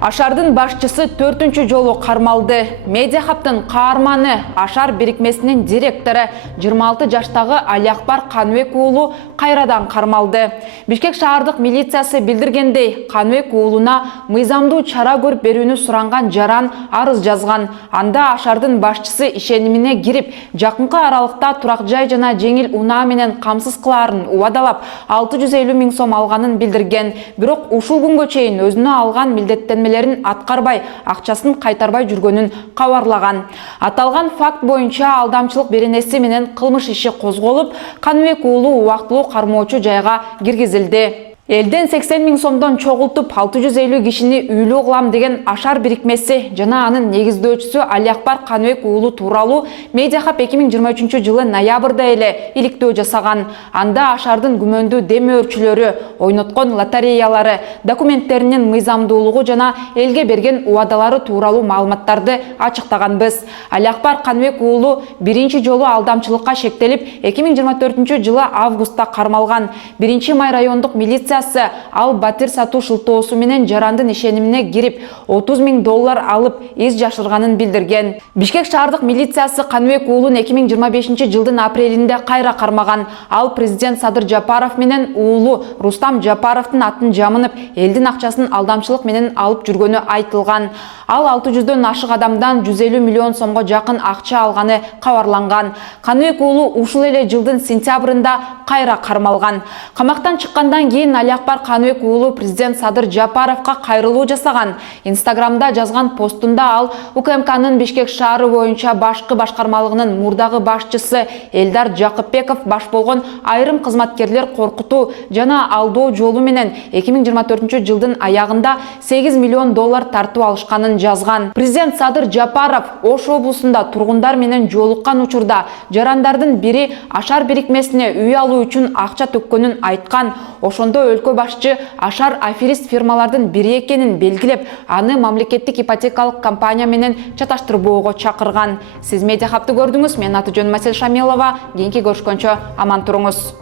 Ашардын башчысы 4-чү жолу кармалды. Медиахабтын каарманы Ашар бирикмесинин директору 26 жаштагы Алиакбар Каныбек уулу кайрадан кармалды. Бишкек шаардык милициясы билдиргендей, Каныбек уулуна мыйзамдуу чара көрүп берүүнү суранган жаран арыз жазган. Анда Ашардын башчысы ишенимине кирип, жакынкы аралыкта турак жай жана жеңил унаа менен камсыз кылаарын убадалап, 650 000 сом алганын билдирген. Бирок ушул күнгө чейин өзүнө алган милдеттенмелерин аткарбай, акчасын кайтарбай жүргөнүн кабарлаган. Аталган факт боюнча алдамчылык беренеси менен кылмыш иши козголуп, Каныбек уулу убактылуу кармоочу жайга киргизилди. Элден 80 000 сомдон чогултуп 650 кишини үйлүү кылам деген Ашар бирикмеси жана анын негиздөөчүсү Алиакбар Каныбек уулу тууралуу Медиахаб 2023 жылы ноябрда эле иликтөө жасаган. Анда Ашардын күмөндүү дем өөрчүлөрү, ойноткон лотереялары, документтеринин мыйзамдуулугу жана элге берген убадалары тууралуу маалыматтарды ачыктаганбыз. Алиакбар Каныбек уулу биринчи жолу алдамчылыкка шектелип, 2024 жылы августта кармалган. 1-май райондук милиция ал батир сатуу шылтоосу менен жарандын ишенимине кирип, 30 000 доллар алып, из жашырганын билдирген. Бишкек шаардык милициясы Каныбек уулун 2025 жылдын апрелинде кайра кармаган. Ал президент Садыр Жапаров менен уулу Рустам Жапаровдун атын жамынып, элдин акчасын алдамчылык менен алып жүргөнү айтылган. Ал 600дөн ашык адамдан 150 миллион сомго жакын акча алганы кабарланган. Каныбек уулу ушул эле жылдын сентябрында кайра кармалган. Камактан чыккандан кийин Алиакбар Каныбек уулу президент Садыр Жапаровга кайрылуу жасаган. Инстаграмда жазган постунда ал УКМКнын Бишкек шаары боюнча башкы башкармалыгынын мурдагы башчысы Элдар Жакыпбеков баш болгон айрым кызматкерлер коркутуу жана алдоо жолу менен 2024 жылдын аягында 8 миллион доллар тартып алышканын жазган. Президент Садыр Жапаров Ош облусунда тургундар менен жолуккан учурда жарандардын бири Ашар бирикмесине үй алуу үчүн акча төккөнүн айткан. Ошондо өлкө башчы Ашар аферист фирмалардын бири экенин белгилеп, аны мамлекеттик ипотекалык компания менен чаташтырбоого чакырган. Сиз Медиахабты көрдүңүз. Мен аты жөнүм Асель Шамилова. Кийинки көрүшкөнчө аман туруңуз.